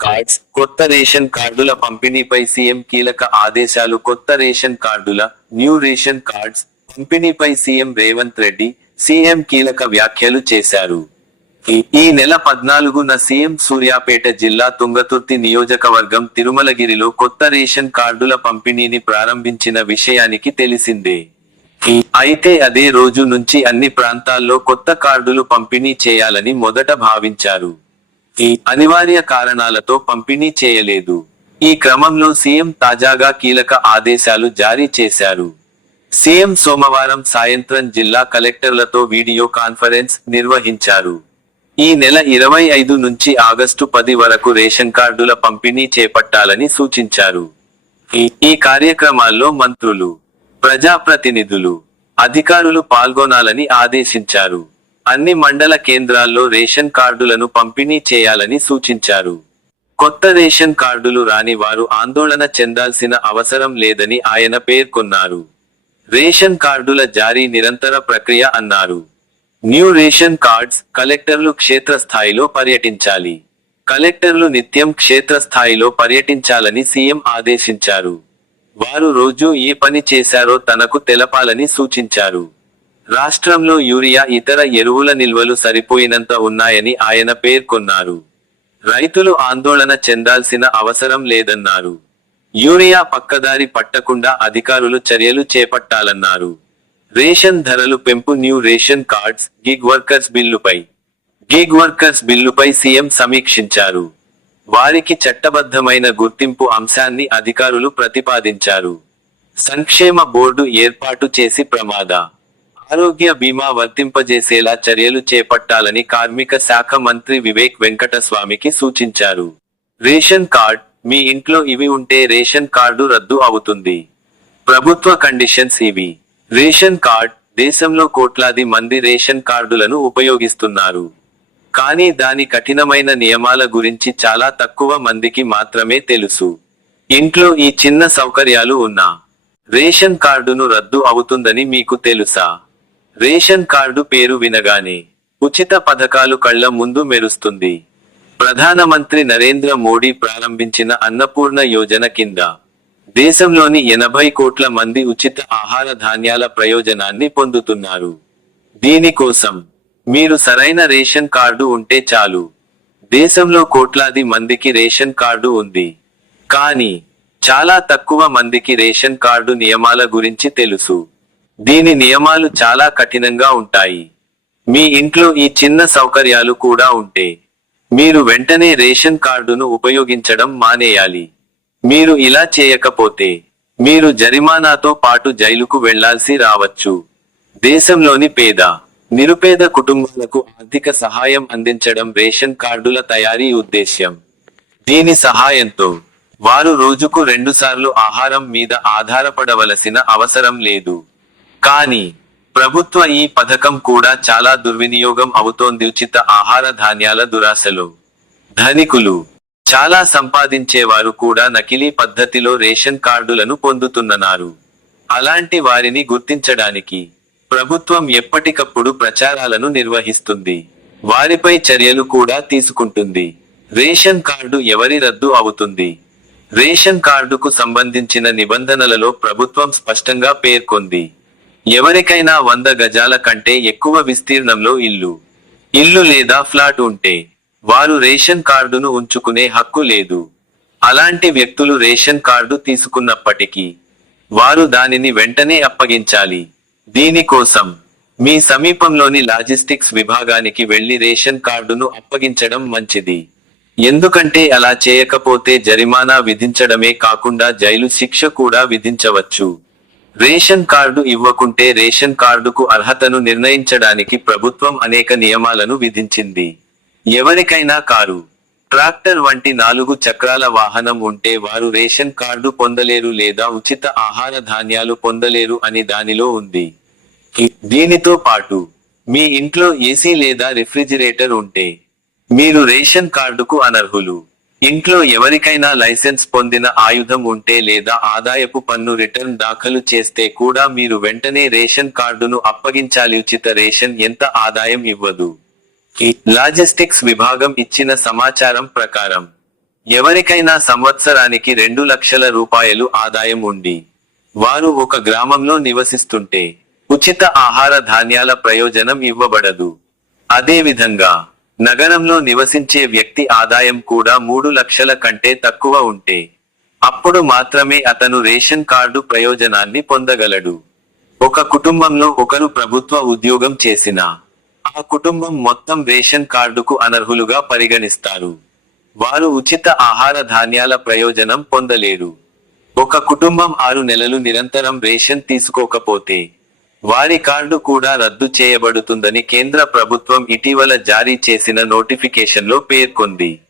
Cards కొత్త ration కార్డుల పంపిణీపై CM కీలక ఆదేశాలు. కొత్త రేషన్ కార్డుల న్యూ రేషన్ కార్డ్స్ పంపిణీపై సీఎం రేవంత్ రెడ్డి సీఎం కీలక వ్యాఖ్యలు చేశారు. ఈ- నెల పద్నాలుగున సీఎం సూర్యాపేట జిల్లా తుంగతుర్తి నియోజకవర్గం తిరుమలగిరిలో కొత్త రేషన్ కార్డుల పంపిణీని ప్రారంభించిన విషయానికి తెలిసిందే. అయితే అదే రోజు నుంచి అన్ని ప్రాంతాల్లో కొత్త కార్డులు పంపిణీ చేయాలని మొదట భావించారు. అనివార్య కారణాలతో పంపిణీ చేయలేదు. ఈ క్రమంలో సీఎం తాజాగా కీలక ఆదేశాలు జారీ చేశారు. సీఎం సోమవారం సాయంత్రం జిల్లా కలెక్టర్లతో వీడియో కాన్ఫరెన్స్ నిర్వహించారు. ఈ నెల ఇరవై ఐదు నుంచి ఆగస్టు పది వరకు రేషన్ కార్డుల పంపిణీ చేపట్టాలని సూచించారు. ఈ ఈ కార్యక్రమాల్లో మంత్రులు ప్రజాప్రతినిధులు అధికారులు పాల్గొనాలని ఆదేశించారు. అన్ని మండల కేంద్రాల్లో రేషన్ కార్డులను పంపిణీ చేయాలని సూచించారు. కొత్త రేషన్ కార్డులు రాని వారు ఆందోళన చెందాల్సిన అవసరం లేదని ఆయన పేర్కొన్నారు. రేషన్ కార్డుల జారీ నిరంతర ప్రక్రియ అన్నారు. న్యూ రేషన్ కార్డ్స్ కలెక్టర్లు క్షేత్రస్థాయిలో పర్యటించాలి. కలెక్టర్లు నిత్యం క్షేత్రస్థాయిలో పర్యటించాలని సీఎం ఆదేశించారు. వారు రోజు ఏ పని చేశారో తనకు తెలపాలని సూచించారు. రాష్ట్రంలో యూరియా ఇతర ఎరువుల నిల్వలు సరిపోయినంత ఉన్నాయని ఆయన పేర్కొన్నారు. రైతులు ఆందోళన చెందాల్సిన అవసరం లేదన్నారు. యూరియా పక్కదారి పట్టకుండా అధికారులు చర్యలు చేపట్టాలన్నారు. రేషన్ ధరలు పెంపు new ration cards gig workers బిల్లుపై. గిగ్ వర్కర్స్ బిల్లుపై సీఎం సమీక్షించారు. వారికి చట్టబద్ధమైన గుర్తింపు అంశాన్ని అధికారులు ప్రతిపాదించారు. సంక్షేమ బోర్డు ఏర్పాటు చేసి ప్రమాద ఆరోగ్య బీమా వర్తింపజేసేలా చర్యలు చేపట్టాలని కార్మిక శాఖ మంత్రి వివేక్ వెంకటస్వామికి సూచించారు. రేషన్ కార్డ్ మీ ఇంట్లో ఇవి ఉంటే రేషన్ కార్డు రద్దు అవుతుంది. ప్రభుత్వ కండిషన్స్ ఇవి. రేషన్ కార్డ్ దేశంలో కోట్లాది మంది రేషన్ కార్డులను ఉపయోగిస్తున్నారు. కానీ దాని కఠినమైన నియమాల గురించి చాలా తక్కువ మందికి మాత్రమే తెలుసు. ఇంట్లో ఈ చిన్న సౌకర్యాలు ఉన్నా. రేషన్ కార్డును రద్దు అవుతుందని మీకు తెలుసా? రేషన్ కార్డు పేరు వినగానే ఉచిత పథకాలు కళ్ళ ముందు మెరుస్తుంది. ప్రధానమంత్రి నరేంద్ర మోడీ ప్రారంభించిన అన్నపూర్ణ యోజన కింద దేశంలోని ఎనభై కోట్ల మంది ఉచిత ఆహార ధాన్యాల ప్రయోజనాన్ని పొందుతున్నారు. దీనికోసం మీరు సరైన రేషన్ కార్డు ఉంటే చాలు. దేశంలో కోట్లాది మందికి రేషన్ కార్డు ఉంది. కానీ చాలా తక్కువ మందికి రేషన్ కార్డు నియమాల గురించి తెలుసు. దీని నియమాలు చాలా కఠినంగా ఉంటాయి. మీ ఇంట్లో ఈ చిన్న సౌకర్యాలు కూడా ఉంటే మీరు వెంటనే రేషన్ కార్డును ఉపయోగించడం మానేయాలి. మీరు ఇలా చేయకపోతే మీరు జరిమానాతో పాటు జైలుకు వెళ్ళాల్సి రావచ్చు. దేశంలోని పేద నిరుపేద కుటుంబాలకు ఆర్థిక సహాయం అందించడం రేషన్ కార్డుల తయారీ ఉద్దేశ్యం. దీని సహాయంతో వారు రోజుకు రెండుసార్లు ఆహారం మీద ఆధారపడవలసిన అవసరం లేదు. కానీ ప్రభుత్వ ఈ పథకం కూడా చాలా దుర్వినియోగం అవుతోంది ఉచిత ఆహార ధాన్యాల దురాశలు. ధనికులు చాలా సంపాదించేవారు కూడా నకిలీ పద్ధతిలో రేషన్ కార్డులను పొందుతున్నారు అలాంటి వారిని గుర్తించడానికి ప్రభుత్వం ఎప్పటికప్పుడు ప్రచారాలను నిర్వహిస్తుంది. వారిపై చర్యలు కూడా తీసుకుంటుంది. రేషన్ కార్డు ఎవరి రద్దు అవుతుంది? రేషన్ కార్డుకు సంబంధించిన నిబంధనలలో ప్రభుత్వం స్పష్టంగా పేర్కొంది. ఎవరికైనా వంద గజాల కంటే ఎక్కువ విస్తీర్ణంలో ఇల్లు. ఇల్లు లేదా ఫ్లాట్ ఉంటే వారు రేషన్ కార్డును ఉంచుకునే హక్కు లేదు. అలాంటి వ్యక్తులు రేషన్ కార్డు తీసుకున్నప్పటికీ వారు దానిని వెంటనే అప్పగించాలి. దీనికోసం మీ సమీపంలోని లాజిస్టిక్స్ విభాగానికి వెళ్ళి రేషన్ కార్డును అప్పగించడం మంచిది. ఎందుకంటే అలా చేయకపోతే జరిమానా విధించడమే కాకుండా జైలు శిక్ష కూడా విధించవచ్చు. రేషన్ కార్డు ఇవ్వకుంటే రేషన్ కార్డుకు అర్హతను నిర్ణయించడానికి ప్రభుత్వం అనేక నియమాలను విధించింది. ఎవరికైనా కారు ట్రాక్టర్ వంటి నాలుగు చక్రాల వాహనం ఉంటే వారు రేషన్ కార్డు పొందలేరు లేదా ఉచిత ఆహార ధాన్యాలు పొందలేరు అని దానిలో ఉంది. దీనితో పాటు మీ ఇంట్లో ఏసీ లేదా రిఫ్రిజిరేటర్ ఉంటే మీరు రేషన్ కార్డుకు అనర్హులు. ఇంట్లో ఎవరికైనా లైసెన్స్ పొందిన ఆయుధం ఉంటే లేదా ఆదాయపు పన్ను రిటర్న్ దాఖలు చేస్తే కూడా మీరు వెంటనే రేషన్ కార్డును అప్పగించాలి. ఉచిత రేషన్ ఎంత ఆదాయం ఇవ్వదు. లాజిస్టిక్స్ విభాగం ఇచ్చిన సమాచారం ప్రకారం ఎవరికైనా సంవత్సరానికి రెండు లక్షల రూపాయలు ఆదాయం ఉండి వారు ఒక గ్రామంలో నివసిస్తుంటే ఉచిత ఆహార ధాన్యాల ప్రయోజనం ఇవ్వబడదు. అదేవిధంగా నగరంలో నివసించే వ్యక్తి ఆదాయం కూడా మూడు లక్షల కంటే తక్కువ ఉంటే అప్పుడు మాత్రమే అతను రేషన్ కార్డు ప్రయోజనాన్ని పొందగలడు. ఒక కుటుంబంలో ఒకరు ప్రభుత్వ ఉద్యోగం చేసినా ఆ కుటుంబం మొత్తం రేషన్ కార్డుకు అనర్హులుగా పరిగణిస్తారు. వారు ఉచిత ఆహార ధాన్యాల ప్రయోజనం పొందలేరు. ఒక కుటుంబం ఆరు నెలలు నిరంతరం రేషన్ తీసుకోకపోతే వారి కార్డు కూడా రద్దు చేయబడుతుందని కేంద్ర ప్రభుత్వం ఇటీవల జారీ చేసిన నోటిఫికేషన్లో పేర్కొంది.